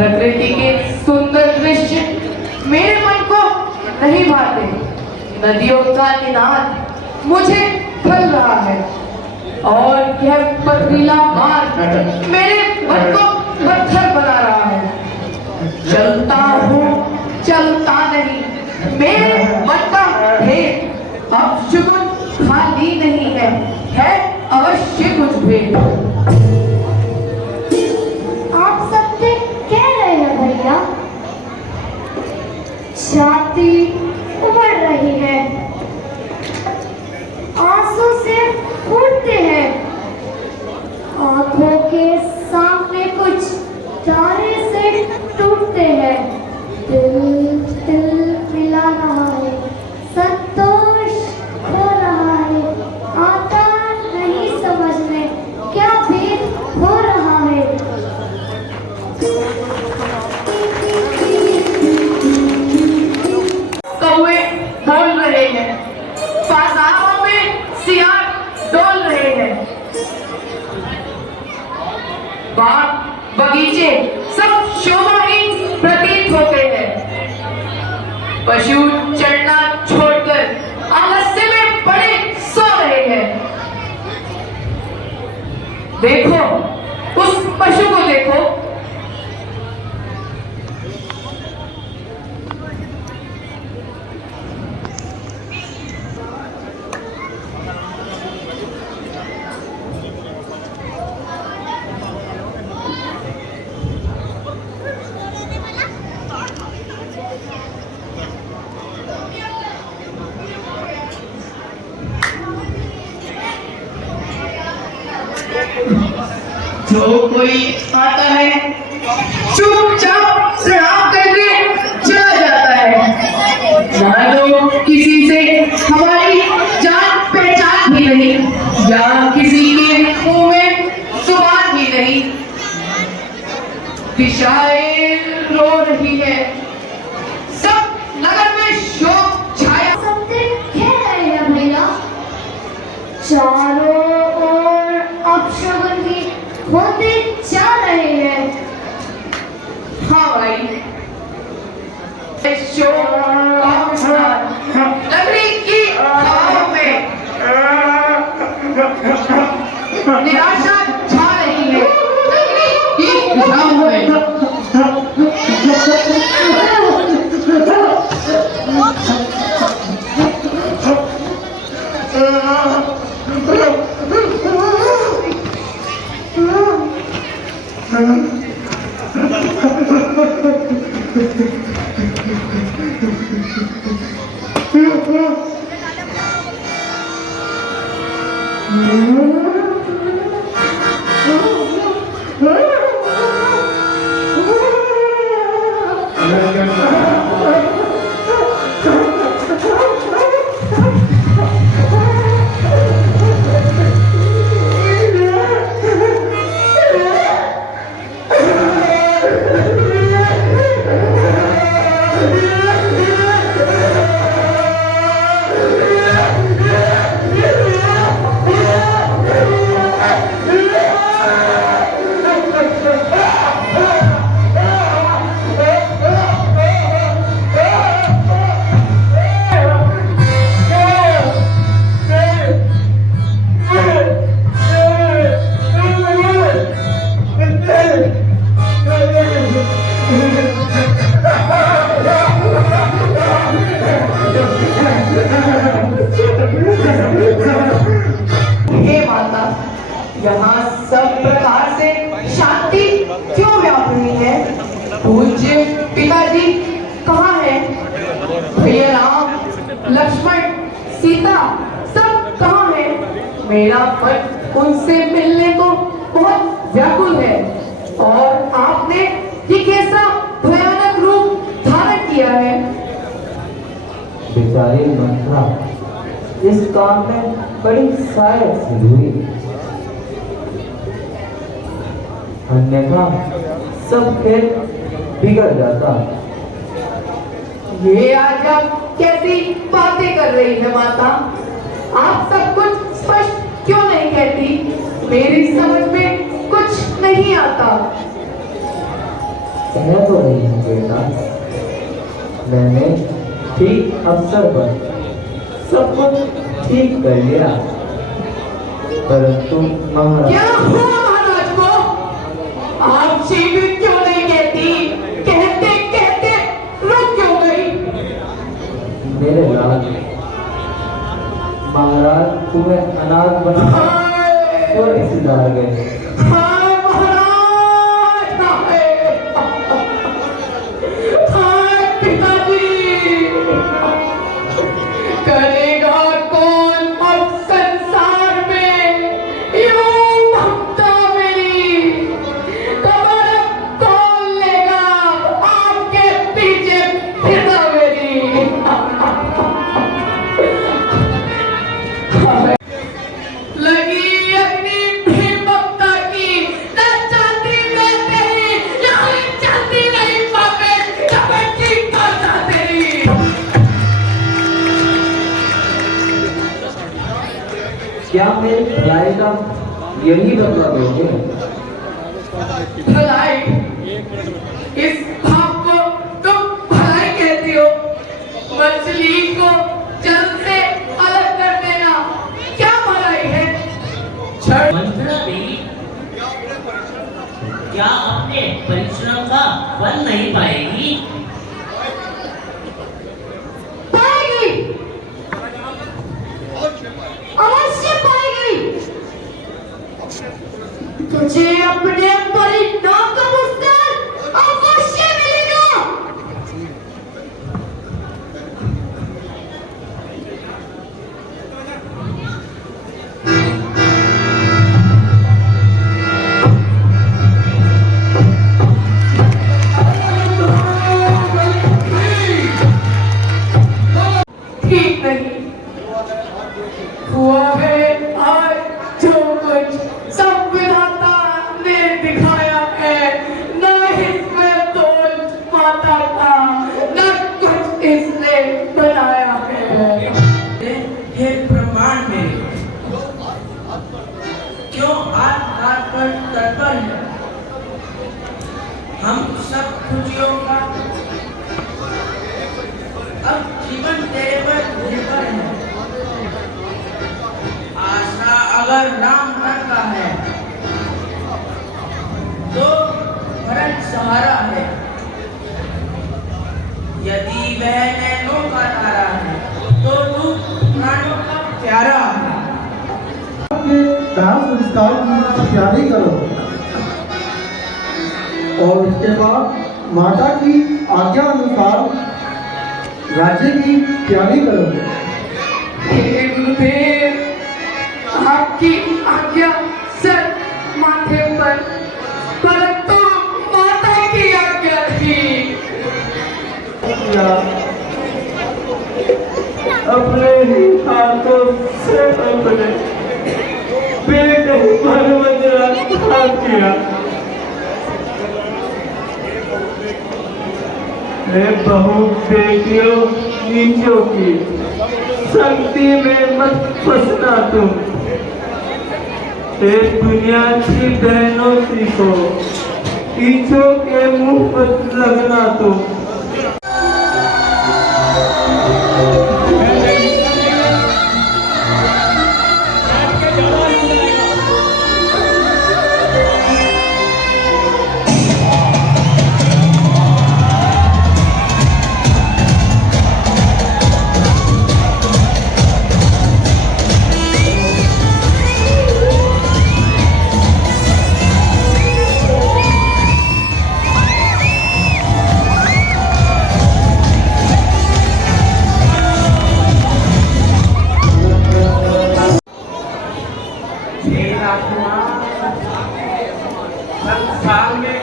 प्रकृति के सुंदर दृश्य मेरे मन को नहीं भाते। नदियों का निनाद मुझे खल रहा है और यह पथरीला मार्ग मेरे मन को पत्थर बना रहा है। चलता हूँ चलता नहीं, मेरे मन का भेद अब शुगुन खाली नहीं है अवश्य कुछ भेद। आप सबसे कह रहे हैं भैया, छाती उमड़ रही है, आंसू से फूटते हैं, आंखों के सामने कुछ तारे से टूटते हैं, दिल दिल मिला रहा है, संतोष हो रहा है, आता नहीं समझ में क्या भेद हो रहा है। कौवे बोल रहे हैं, बाजारों में सियार डोल रहे हैं, बाग बगीचे सब शोभाहीन प्रतीत होते हैं। पशु चढ़ना छोड़कर आलस्य में पड़े सो रहे हैं। देखो उस पशु को देखो, जो कोई आता है चुपचाप प्रणाम करके चला जाता है, मानो किसी से हमारी जान पहचान भी नहीं या किसी के मुंह में जुबान भी नहीं। दिशाएं रो रही है, सब नगर में शोक छाया। सबसे कह रहे हैं भैया, चारों ओर अपशगुन भी होते जा रहे हैं। हाँ भाई, शोक नगरी की हवाओं में निराशा छा रही है, नगरी की हवाओं में। यहाँ सब प्रकार से शांति क्यों व्याप रही है? पूज्य पिताजी कहाँ है? भैया राम, लक्ष्मण, सीता सब कहाँ है? मेरा मन उनसे मिलने को बहुत व्याकुल है। और आपने ये कैसा भयानक रूप धारण किया है? बेचारी मंत्रा इस काम में बड़ी सहायक सिद्ध हुई, अन्यथा सब खेल बिगड़ जाता। ये आज आप कैसी बातें कर रही है माता? आप सब कुछ स्पष्ट क्यों नहीं कहती? मेरी समझ में कुछ नहीं आता। कह तो रही हूँ बेटा, मैंने ठीक अवसर पर सब कुछ ठीक कर लिया, परंतु महाराज। क्या हुआ महाराज को? आप जीवित क्यों नहीं कहती? कहते कहते रुक क्यों गई? मेरे लाल, महाराज तुम्हें अनाथ बना थोड़ी सी डाल गए। हाय महाराज, हाय पिताजी, करेगा कौन अब संसार में यूं ममता मेरी? कबर कौन लेगा आपके पीछे फिदा मेरी? लगी अग्नि भी ममता की, न चाहती मैं तेरी, नहीं चाहती नहीं पापे, कबड्डी पाता तेरी। क्या मेरी भलाई का यही बदला दोगे? भलाई? इस भाव को तुम भलाई कहती हो? मछली को जल से अलग कर देना क्या भलाई है? छड़ मंत्रा देवी क्या अपने परिश्रम का फल नहीं पाएगी? पाएगी, अवश्य पाएगी। तुझे अपने परिणाम का पुरस्कार अवश्य मिलेगा। ठीक नहीं हुआ है आज जो कुछ सब विधाता ने दिखाया है, न इसमें दोष माता का, न कुछ इसने बनाया है। हे ब्रह्मांड में क्यों आत्मार पर तड़पण है? हम सब खुशियों का अब जीवन तेरे पर निर्भर है। आशा अगर राम रंग का है तो भरत सहारा है, यदि वह नैनों का तारा है तो तू प्राणों का प्यारा है। अपने दान संस्कार की तैयारी करो और उसके बाद माता की आज्ञा अनुसार राज्य की तैयारी करो। हे गुरुदेव, आपकी आज्ञा सर माथे पर, परंतु माता की आज्ञा थी। अपने ही हाथों से अपने बेटे पर वज्राघात किया। बहु बेटियों नीचों की शक्ति में मत फंसना तुम। दुनिया की बहनों सीखो, नीचों के मुंह मत लगना तुम। संसार में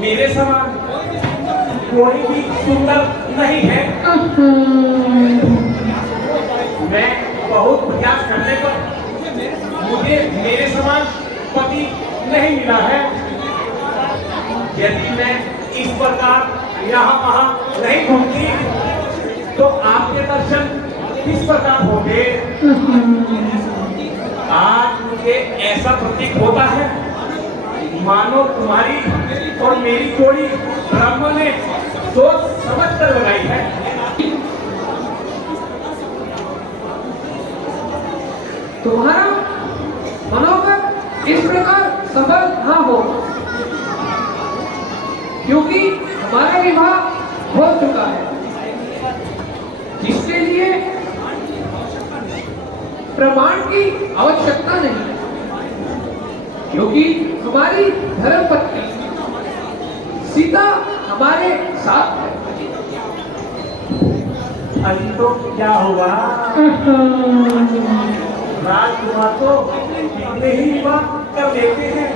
मेरे समान कोई भी सुंदर नहीं है। मैं बहुत प्रयास करने पर मुझे मेरे समान पति नहीं मिला है। यदि मैं इस प्रकार यहाँ वहाँ नहीं घूमती तो आपके दर्शन किस प्रकार होंगे? आज मुझे ऐसा प्रतीक होता है मानो तुम्हारी और मेरी जोड़ी ब्रह्म आपने सोच समझ कर लगाई है। तुम्हारा मनोबल इस प्रकार सफल ना हो, क्योंकि हमारा विवाह हो चुका है, जिसके लिए प्रमाण की आवश्यकता नहीं, क्योंकि हमारी धर्मपत्नी सीता हमारे साथ है। अभी तो क्या होगा, राजकुमार तो कितने ही विवाह कर लेते हैं।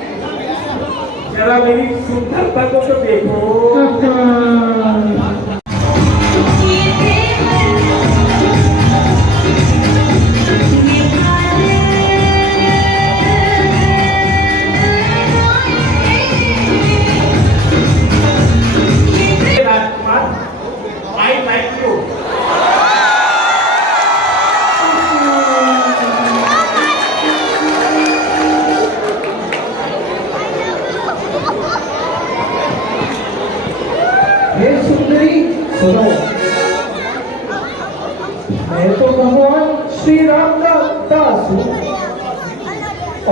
जरा मेरी सुंदरता को तो देखो। राजकुमार, I like you. हे सुंदरी सुनो, मैं तो भगवान श्री राम का दास हूँ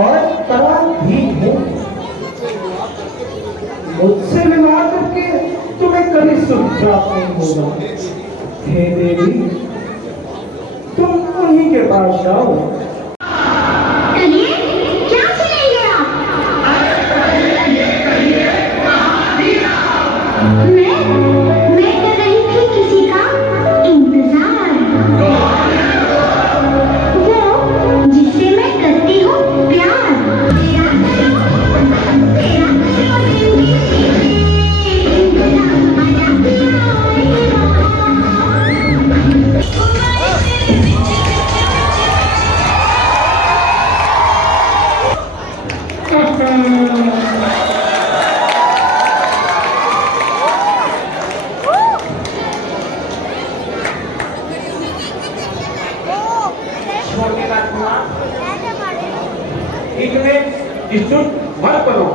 और पराग भी हूँ। मुझसे विवाह करके तुम्हें कभी सुख प्राप्त नहीं होगा। हे देवी, तुम उन्हीं के पास जाओ। कहिए, क्या सुनेंगे आप? मैं कर रही थी किसी का इंतजार, वो जिससे मैं करती हूँ प्यार। तेरा छोटे राजकुमार, इतने स्तुत मत करो,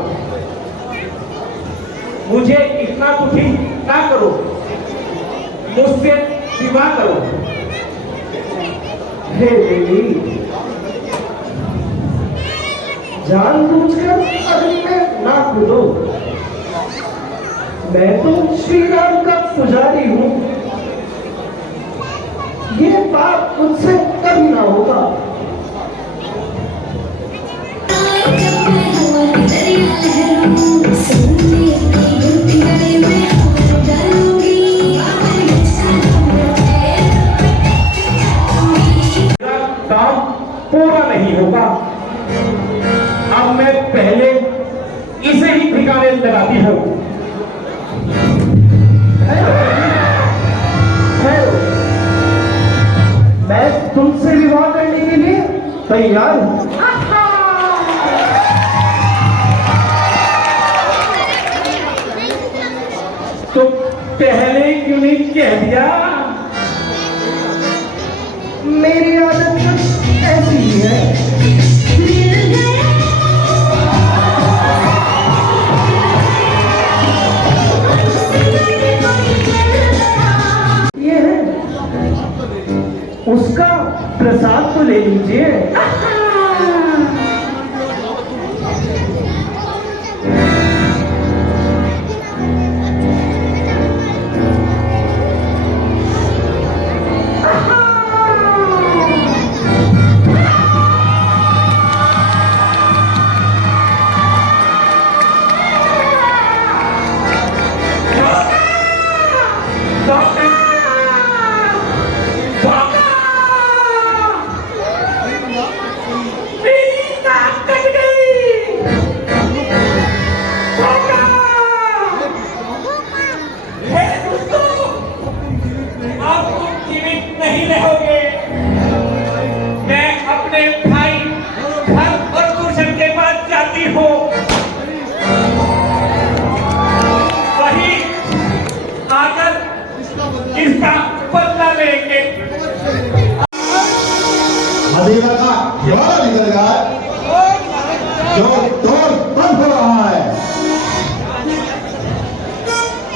मुझे इतना दुखी ना करो, मुझसे विवाह करो। हे देवी, जानबूझकर अग्नि में ना कूदो। मैं तो श्री राम का पुजारी हूँ, ये पाप मुझसे कभी ना होगा। मेरा काम पूरा नहीं होगा, अब मैं पहले इसे ही ठिकाने लगाती हूँ। मैं तुमसे विवाह करने के लिए तैयार हूँ। तो पहले क्यों नहीं कह दिया? मेरी आदत कुछ ऐसी ही है। ये है, उसका प्रसाद तो ले लीजिए।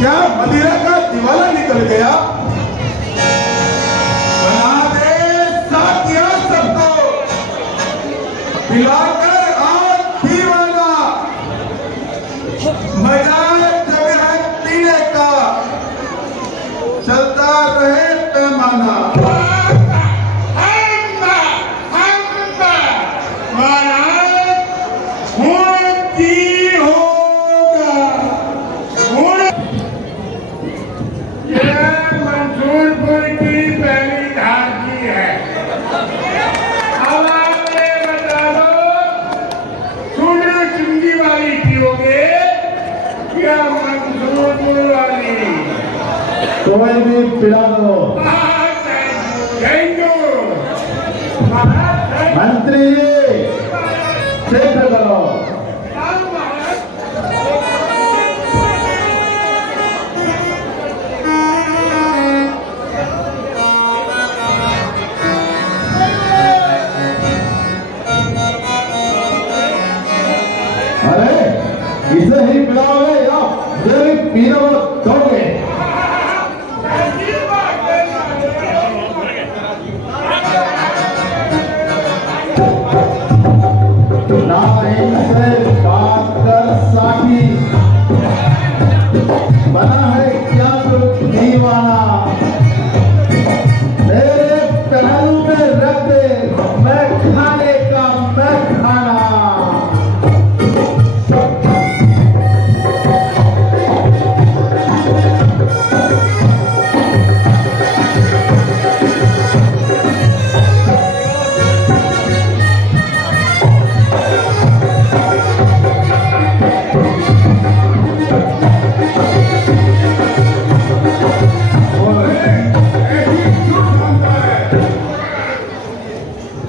क्या मदिरा का दिवाला निकल गया? बना दे साथिया सबको, पिलाकर आज दीवाना, मजा जब है पीने का, चलता रहे पैमाना। मंसूरपुर की पहली धार की है। अब आप ये बता दो, सोना चुंगी वाली पियोगे या मंसूरपुर वाली? कोई भी पिला दो। मंत्री जी क्षेत्र करो। अरे इसे ही पिलाओगे या मुझे भी पीने को दोगे? ना इनसे बात कर साथी, बना है क्या तू दीवाना? मेरे पहलू में रख दे मैं खाने का मैं खाना।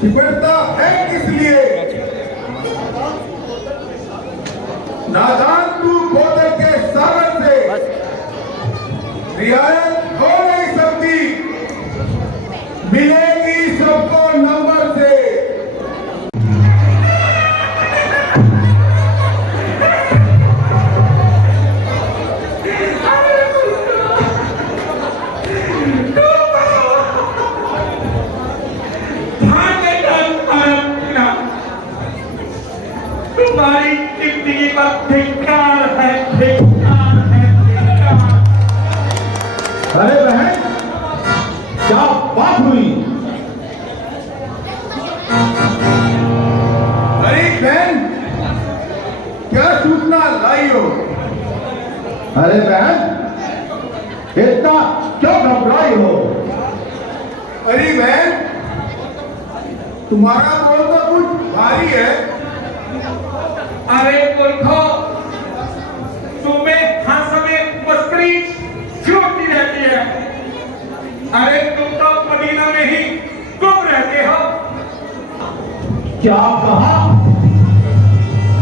चिपटता है किस लिए? नादान तू बोतल के सागर से रियायत हो नहीं सकती, मिलेगी सबको नंबर से। तुम्हारी जिंदगी पर धिक्कार है, धिक्कार है, धिक्कार। अरे बहन क्या बात हुई? अरे बहन क्या सूचना लाई हो? अरे बहन इतना क्यों घबराई हो? अरे बहन तुम्हारा बोल तो कुछ भारी है। अरे मूर्खो, तुम्हें हर समय मस्करी होती रहती है। अरे तुम तो मदीना में ही गुम रहते हो। क्या कहा?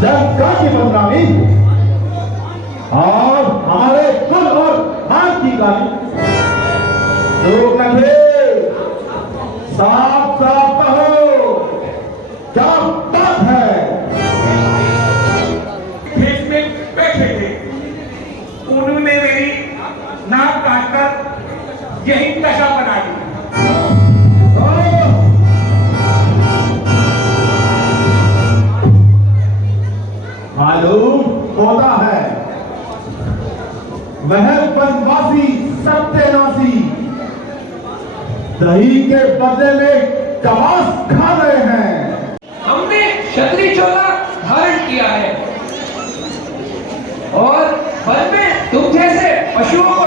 लंका की बदनामी और हमारे कुल और खान की गाली। लोग नखे साफ साफ कहो क्या बात है? खेत में बैठे थे, उन्होंने मेरी नाक काटकर यही दशा बना दी। मालूम होता है महल बनवासी सत्यनाशी दही के बदले में कमास खा रहे हैं। हमने क्षत्रिय चोला धारण किया है और वन में तुम जैसे पशुओं